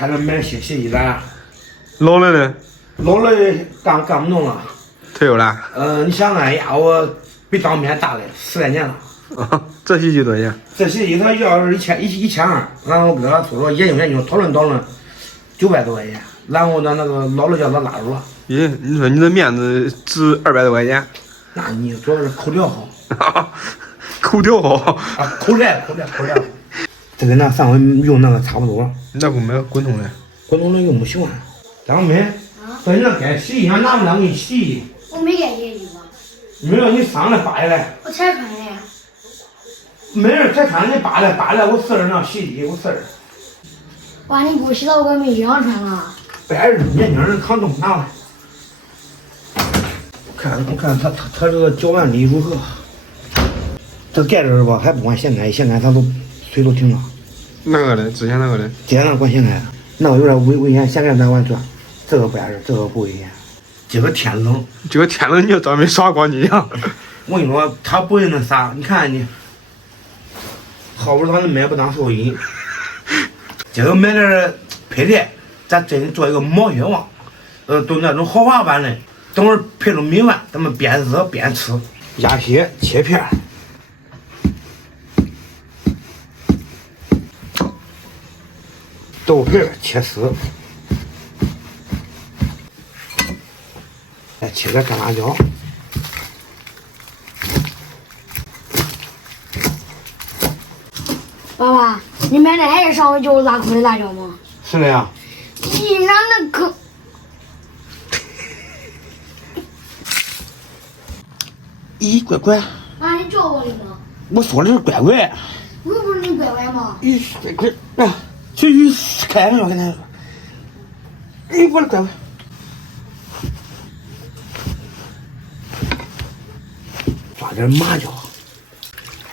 开始买些洗衣篮。老了呢？老了干不动了。退休了？你想俺呀，我比当面大了10来年了。这洗衣机多少钱？这洗衣机他要是1200，然后我跟他说研究讨论900多块钱，然后呢那个老了叫他拉住了。咦，你说你的面子值200多块钱？那你主要是口条好。口条好啊，口粮。这跟那上回用那个差不多。那不买滚筒的？滚筒的用不习惯。张梅，说你那该洗衣裳拿不了给你洗。我没该洗衣服。没有，你上来扒下来。我才穿的。没人才穿，你扒来，我试着那洗衣，我试着。哇，你给我洗澡，我没衣裳穿了。白日年轻人扛重，拿来。我看他这个搅拌力如何？这盖子是吧？还不管掀开它都水都停了。那个的，之前那个的。之前那管掀开，那个有点危险，掀开咱完全。这个不碍事，这个不危险。这个天冷，你就专门耍光你呀！我跟你说，他不会那啥，你看你，好不容易他买不当收银。这个买点配菜，咱真做一个毛血旺，都那种豪华版的。等会儿配着米饭，咱们边热边吃。鸭血切片，豆皮切丝，再切点干辣椒。爸爸，你买的还是上回叫辣口的辣椒吗？是的呀。咦，那可。咦，乖乖。妈，你叫我的吗？我说的是乖乖。我又不是你乖乖吗？咦，乖乖，来，去开门吧，给他。咦，我的乖乖。抓点麻椒。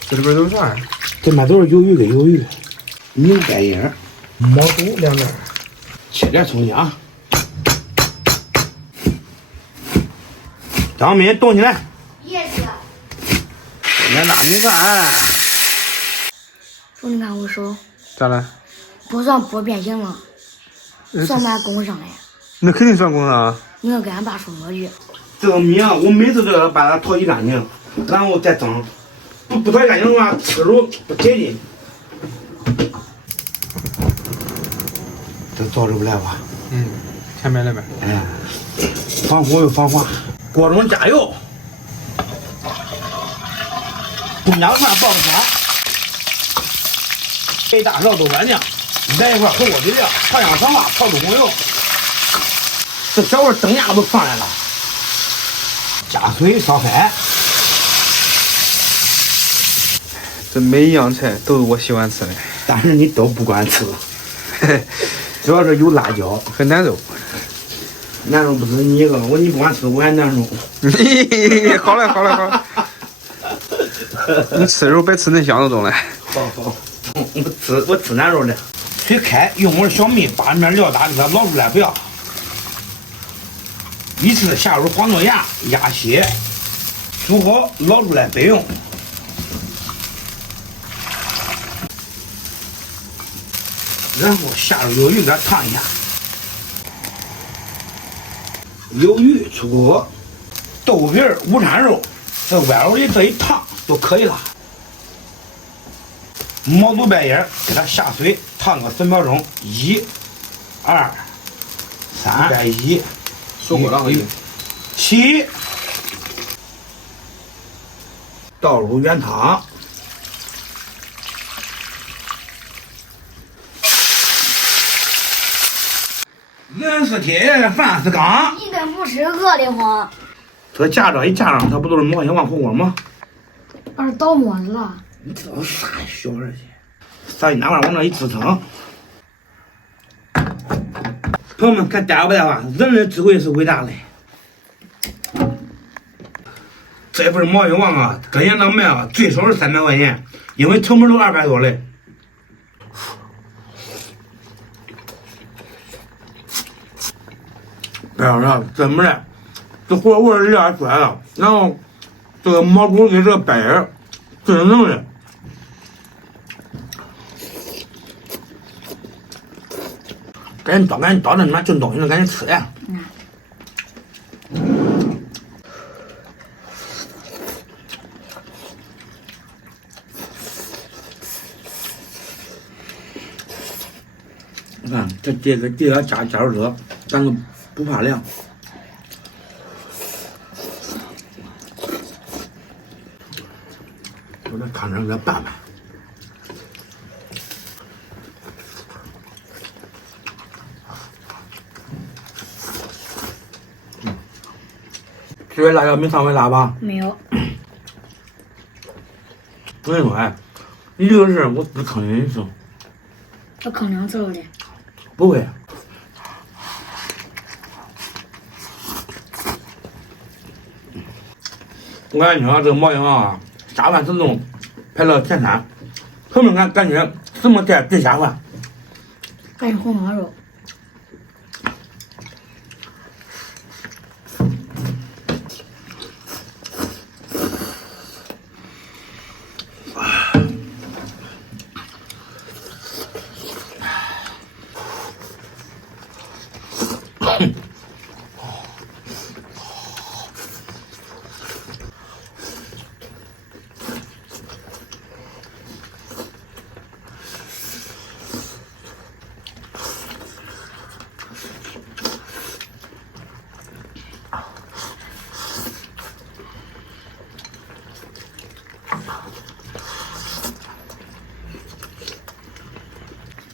这里边都是啥？这边都是鱿鱼跟鱿鱼，牛白叶、毛肚2根，切点葱姜。张敏动起来。也是。来大米饭。叔，你看我手。咋了？不算剥变形了，算把工上来。那肯定算工上啊。你要跟俺爸说去。这个米啊，我每次都要把它淘洗干净，然后再蒸。不淘洗干净的话，吃肉不解劲。这早着不来吧？前面那边。哎，防火又防滑。锅中加油，葱姜蒜爆个香，1大勺豆瓣酱，来一块火锅底料，调香爽滑，炒出红油。这小味灯芽都上来了，加水烧开。这每一样菜都是我喜欢吃的，但是你都不管吃，主要是有辣椒，很难受。难受不止你一个，你不管吃我还难受。好嘞，你吃的时候别吃那香的中嘞。好，我吃难受的。水开，用我的小米把里面料打给它捞出来，不要。一次下入黄豆芽、鸭血，煮好捞出来备用。然后下入鱿鱼给它烫一下。鱿鱼出锅，豆皮午餐肉，这外肉里这一烫就可以了。毛肚白叶给它下水烫个10秒钟，1、2、3，再1，收火了好7，倒入原汤。人是铁，饭是钢。你跟不是饿得慌。这架着一架上，它不都是毛血旺火锅吗？把这倒沫子了。你这啥小儿去？啥拿碗往那一支撑。朋友们，看呆不呆吧？人的智慧是伟大的。这份毛血旺啊，跟人家那卖啊，最少是300块钱，因为成本都200多嘞。哎呀，怎么的？这火锅味儿出来了，然后这个毛肚跟这个白叶真正的。赶紧倒着，你妈就东西了，赶紧吃呀！你看这鸡要加入这个，咱个不怕凉。我这看着这拌拌。这边辣椒没上回辣吧？没有。我跟你说哎，你这个事我只坑你一次。我坑2次了的。不会。我跟你说，这个毛羊啊，下饭自动排到前3，后面感觉什么菜最下饭？感觉红烧肉。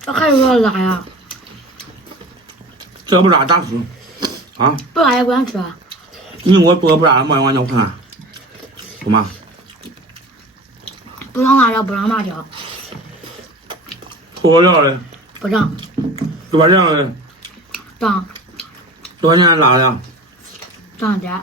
这还有个辣呀！这不辣咋吃？啊？不辣也不想吃啊。你给我做个不辣的毛羊，我看看，怎么？不让辣椒，不让麻椒。脱料的？不让。多少量的？让。多少钱辣的？让点。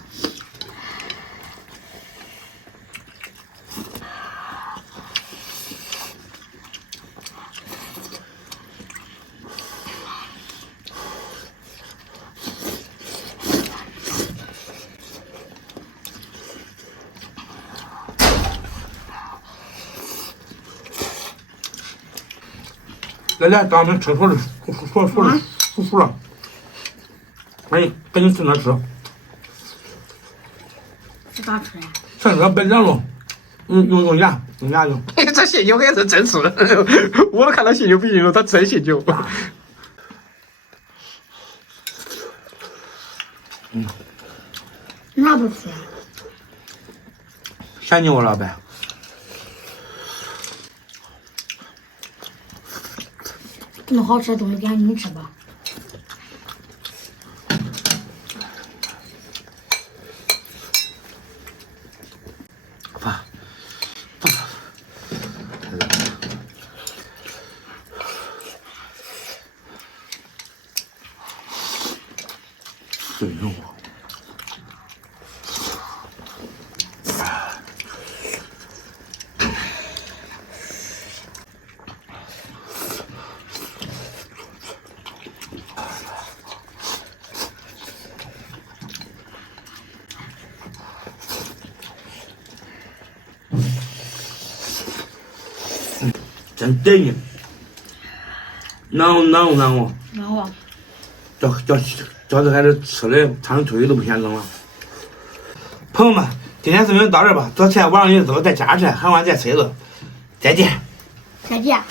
来，咱们吃熟了，熟了。哎，赶紧吃点吃。这咋吃呀？趁热别凉了，用盐用。这蟹酒也是真吃的，我都看到蟹酒比了，他真蟹酒。那不吃。嫌你我了呗？这么好吃的东西，赶紧你吃吧。爸，对哟。真得呢，暖和。然后。叫这孩子吃的，他们出去都不嫌冷了。朋友们，今天视频到这吧，做菜晚上有时候再加吃，还晚再吃一顿，再见。再见。